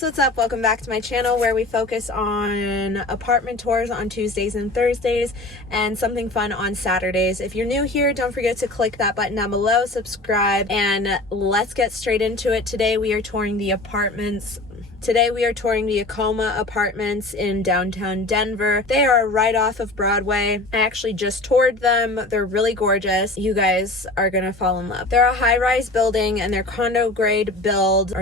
guys, what's up? Welcome back to my channel where we focus on apartment tours on Tuesdays and Thursdays and something fun on Saturdays. If you're new here, don't forget to click that button down below, subscribe, and let's get straight into it. Today we are touring the Acoma Apartments in downtown Denver. They are right off of Broadway. I actually just toured them. They're really gorgeous. You guys are gonna fall in love. They're a high-rise building and they're condo grade built.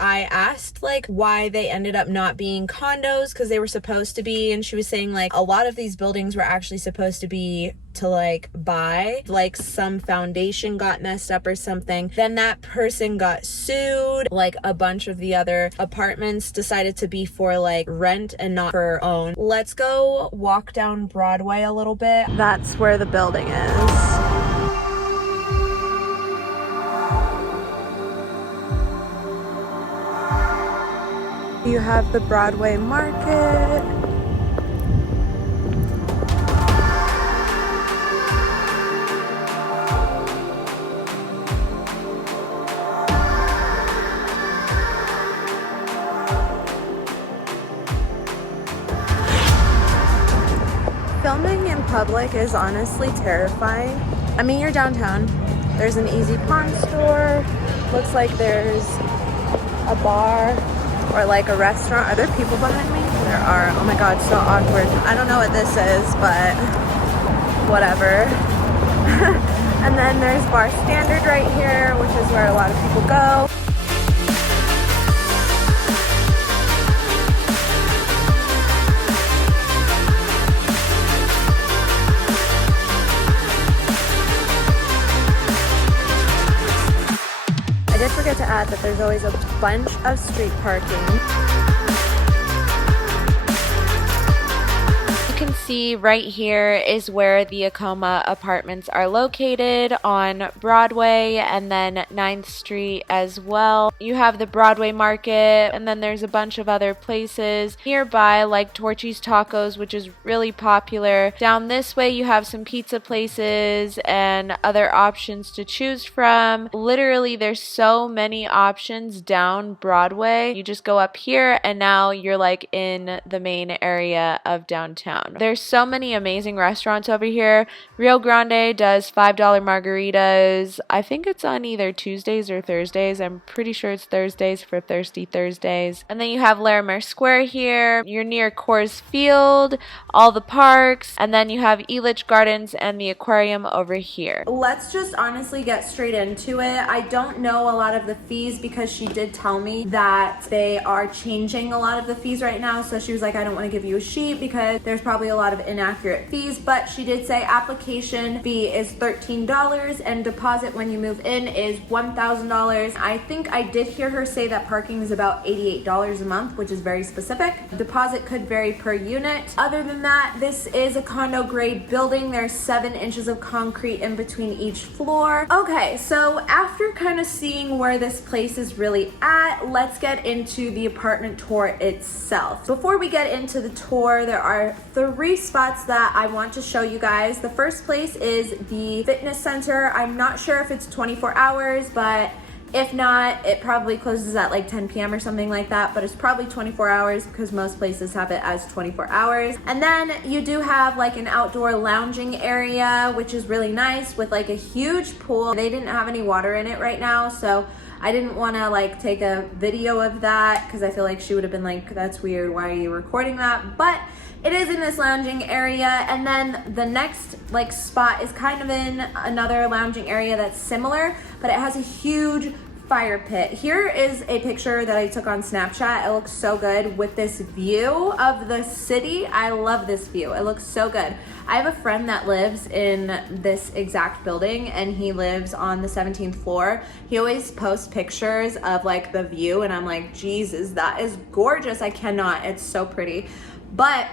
I asked like why they ended up not being condos because they were supposed to be, and she was saying like a lot of these buildings were actually supposed to be to like buy, like some foundation got messed up or something. Then that person got sued. Like a bunch of the other apartments decided to be for like rent and not for own. Let's go walk down Broadway a little bit. That's where the building is. You have the Broadway Market. Filming in public is honestly terrifying. I mean, you're downtown. There's an Easy Pawn store. Looks like there's a bar or like a restaurant. Are there people behind me? There are. Oh my god, so awkward. I don't know what this is, but whatever. And then there's Bar Standard right here, which is where a lot of people go. I did forget to add that there's always a bunch of street parking. You can see right here is where the Acoma Apartments are located on Broadway and then 9th Street as well. You have the Broadway Market, and then there's a bunch of other places nearby like Torchy's Tacos, which is really popular. Down this way you have some pizza places and other options to choose from. Literally there's so many options down Broadway. You just go up here and now you're like in the main area of downtown. There's so many amazing restaurants over here. Rio Grande does $5 margaritas. I think it's on either Tuesdays or Thursdays. I'm pretty sure it's Thursdays for Thirsty Thursdays. And then you have Larimer Square here. You're near Coors Field, all the parks, and then you have Elitch Gardens and the aquarium over here. Let's just honestly get straight into it. I don't know a lot of the fees because she did tell me that they are changing a lot of the fees right now. So she was like, I don't want to give you a sheet because there's probably a lot of inaccurate fees, but she did say application fee is $13 and deposit when you move in is $1,000. I think I did hear her say that parking is about $88 a month, which is very specific. Deposit could vary per unit. Other than that, this is a condo grade building. There's 7 inches of concrete in between each floor. Okay, so after kind of seeing where this place is really at, let's get into the apartment tour itself. Before we get into the tour, there are 3 spots that I want to show you guys. The first place is the fitness center. I'm not sure if it's 24 hours, but if not, it probably closes at like 10 p.m. or something like that, but it's probably 24 hours because most places have it as 24 hours. And then you do have like an outdoor lounging area, which is really nice with like a huge pool. They didn't have any water in it right now, so I didn't want to like take a video of that because I feel like she would have been like, that's weird, why are you recording that? But it is in this lounging area. And then the next like spot is kind of in another lounging area that's similar, but it has a huge fire pit. Here is a picture that I took on Snapchat. It looks so good with this view of the city. I love this view. It looks so good. I have a friend that lives in this exact building and he lives on the 17th floor. He always posts pictures of like the view and I'm like, Jesus, that is gorgeous. I cannot. It's so pretty. But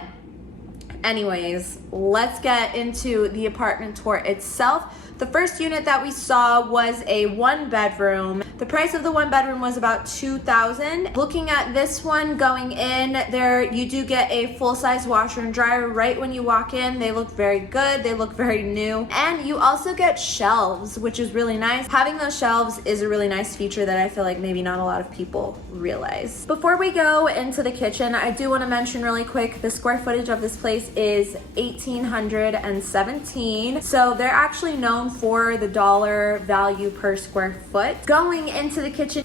anyways, let's get into the apartment tour itself. The first unit that we saw was a 1-bedroom. The price of the 1-bedroom was about $2,000. Looking at this one going in, there you do get a full-size washer and dryer right when you walk in. They look very good. They look very new. And you also get shelves, which is really nice. Having those shelves is a really nice feature that I feel like maybe not a lot of people realize. Before we go into the kitchen, I do want to mention really quick, the square footage of this place is 1,817. So they're actually known for the dollar value per square foot. Going into the kitchen,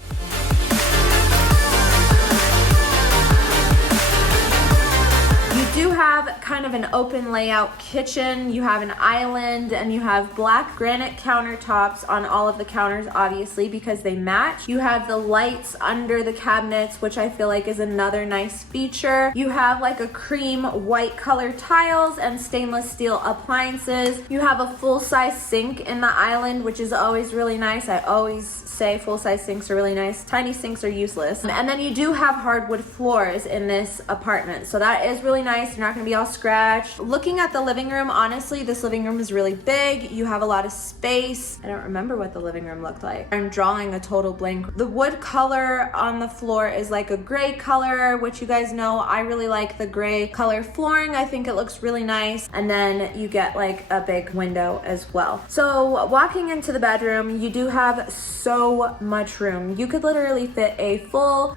you do have kind of an open layout kitchen. You have an island and you have black granite countertops on all of the counters, obviously, because they match. You have the lights under the cabinets, which I feel like is another nice feature. You have like a cream white color tiles and stainless steel appliances. You have a full-size sink in the island, which is always really nice. I always say full-size sinks are really nice. Tiny sinks are useless. And then you do have hardwood floors in this apartment, so that is really nice. You're not gonna be all scratched. Looking at the living room, honestly, this living room is really big. You have a lot of space. I don't remember what the living room looked like. I'm drawing a total blank. The wood color on the floor is like a gray color, which you guys know I really like the gray color flooring. I think it looks really nice. And then you get like a big window as well. So walking into the bedroom, you do have so much room. You could literally fit a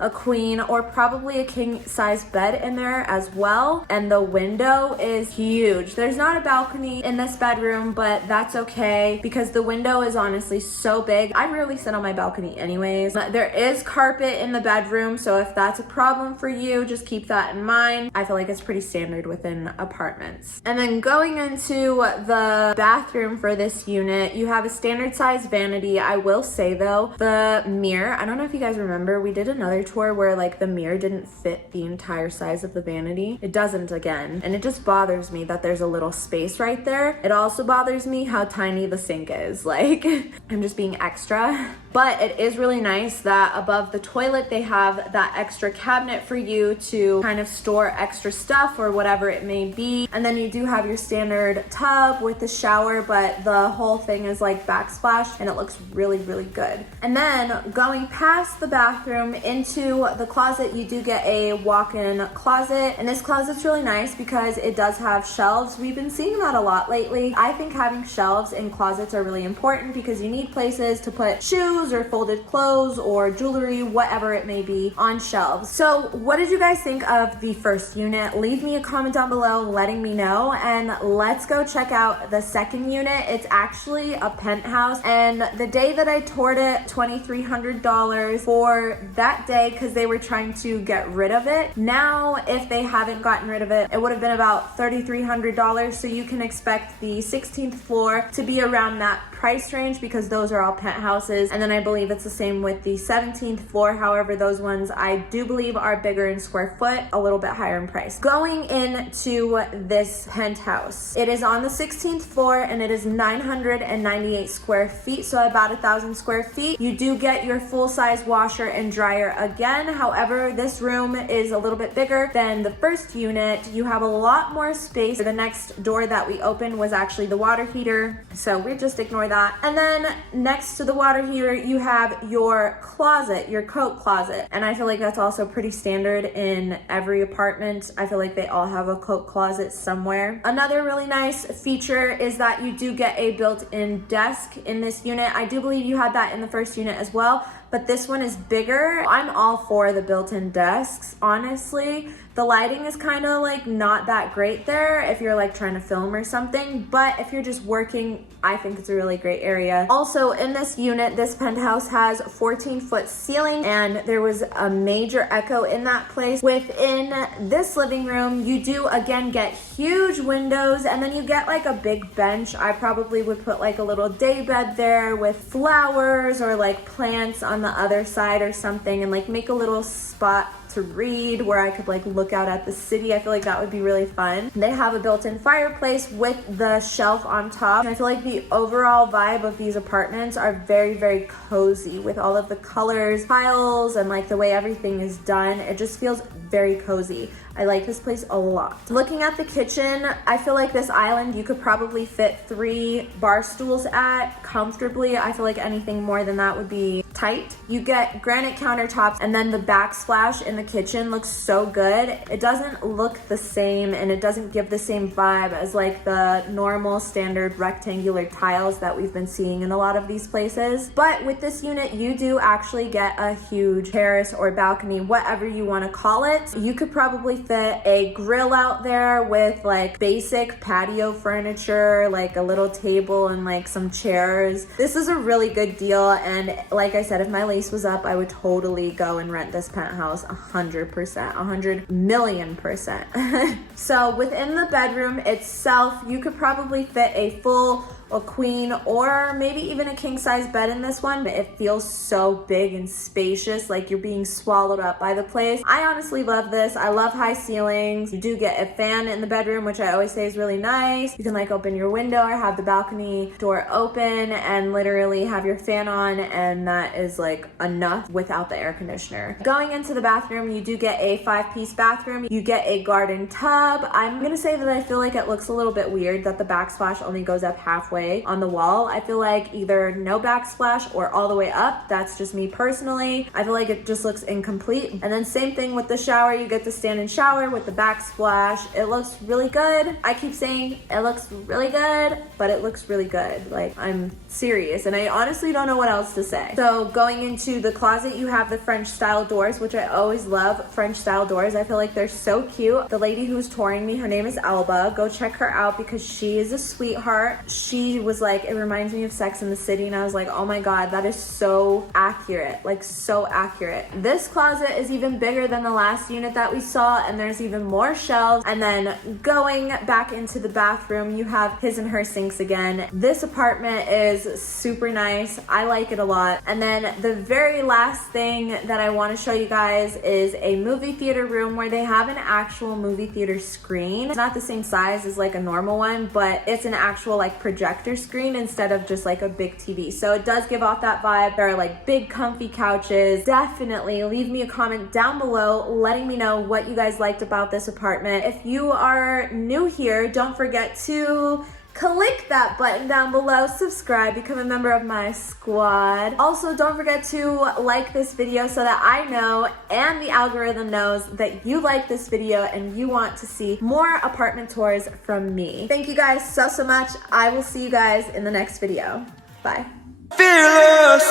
queen, or probably a king size bed in there as well. And the window is huge. There's not a balcony in this bedroom, but that's okay because the window is honestly so big. I rarely sit on my balcony anyways. There is carpet in the bedroom, so if that's a problem for you, just keep that in mind. I feel like it's pretty standard within apartments. And then going into the bathroom for this unit, you have a standard size vanity. I will say though, the mirror, I don't know if you guys remember, we did another tour where like the mirror didn't fit the entire size of the vanity. It doesn't again, and it just bothers me that there's a little space right there. It also bothers me how tiny the sink is. Like, I'm just being extra. But it is really nice that above the toilet they have that extra cabinet for you to kind of store extra stuff or whatever it may be. And then you do have your standard tub with the shower, but the whole thing is like backsplash and it looks really, really good. And then going past the bathroom into the closet, you do get a walk-in closet. And this closet's really nice because it does have shelves. We've been seeing that a lot lately. I think having shelves in closets are really important because you need places to put shoes or folded clothes or jewelry, whatever it may be, on shelves. So what did you guys think of the first unit? Leave me a comment down below letting me know, and let's go check out the second unit. It's actually a penthouse, and the day that I toured it, $2,300 for that day because they were trying to get rid of it. Now, if they haven't gotten rid of it, it would have been about $3,300, so you can expect the 16th floor to be around that price range because those are all penthouses. And then I believe it's the same with the 17th floor. However, those ones I do believe are bigger in square foot, a little bit higher in price. Going into this penthouse, it is on the 16th floor and it is 998 square feet, so about 1,000 square feet. You do get your full-size washer and dryer again. However, this room is a little bit bigger than the first unit. You have a lot more space. The next door that we opened was actually the water heater, so we just ignore that. And then next to the water heater, you have your closet, your coat closet. And I feel like that's also pretty standard in every apartment. I feel like they all have a coat closet somewhere. Another really nice feature is that you do get a built-in desk in this unit. I do believe you had that in the first unit as well, but this one is bigger. I'm all for the built-in desks, honestly. The lighting is kind of like not that great there if you're like trying to film or something, but if you're just working, I think it's a really great area. Also in this unit, this penthouse has 14-foot ceiling, and there was a major echo in that place. Within this living room, you do again get huge windows, and then you get like a big bench. I probably would put like a little day bed there with flowers or like plants on the other side or something, and like make a little spot to read where I could like look out at the city. I feel like that would be really fun. They have a built-in fireplace with the shelf on top. And I feel like the overall vibe of these apartments are very, very cozy with all of the colors, tiles, and like the way everything is done. It just feels very cozy. I like this place a lot. Looking at the kitchen, I feel like this island you could probably fit 3 bar stools at comfortably. I feel like anything more than that would be tight. You get granite countertops, and then the backsplash in the kitchen looks so good. It doesn't look the same, and it doesn't give the same vibe as like the normal standard rectangular tiles that we've been seeing in a lot of these places. But with this unit, you do actually get a huge terrace or balcony, whatever you want to call it. You could probably fit a grill out there with like basic patio furniture, like a little table and like some chairs. This is a really good deal, and like I said, if my lease was up, I would totally go and rent this penthouse 100%, 100,000,000%. So within the bedroom itself, you could probably fit a full a queen or maybe even a king size bed in this one. It feels so big and spacious, like you're being swallowed up by the place. I honestly love this. I love high ceilings. You do get a fan in the bedroom, which I always say is really nice. You can like open your window or have the balcony door open and literally have your fan on, and that is like enough without the air conditioner. Going into the bathroom, you do get a 5-piece bathroom. You get a garden tub. I'm gonna say that I feel like it looks a little bit weird that the backsplash only goes up halfway on the wall. I feel like either no backsplash or all the way up. That's just me personally. I feel like it just looks incomplete. And then same thing with the shower. You get the stand-in shower with the backsplash. It looks really good. I keep saying it looks really good, but it looks really good. Like, I'm serious, and I honestly don't know what else to say. So going into the closet, you have the French style doors, which I always love French style doors. I feel like they're so cute. The lady who's touring me, her name is Alba. Go check her out because she is a sweetheart. She was like, it reminds me of Sex and the City, and I was like, oh my god, that is so accurate, like so accurate. This closet is even bigger than the last unit that we saw, and there's even more shelves. And then going back into the bathroom, you have his and her sinks again. This apartment is super nice. I like it a lot. And then the very last thing that I want to show you guys is a movie theater room where they have an actual movie theater screen. It's not the same size as like a normal one, but it's an actual like projector screen instead of just like a big TV. So it does give off that vibe. There are like big comfy couches. Definitely leave me a comment down below letting me know what you guys liked about this apartment. If you are new here, don't forget to click that button down below, subscribe, become a member of my squad. Also, don't forget to like this video so that I know and the algorithm knows that you like this video and you want to see more apartment tours from me. Thank you guys so much. I will see you guys in the next video. Bye. Fearless.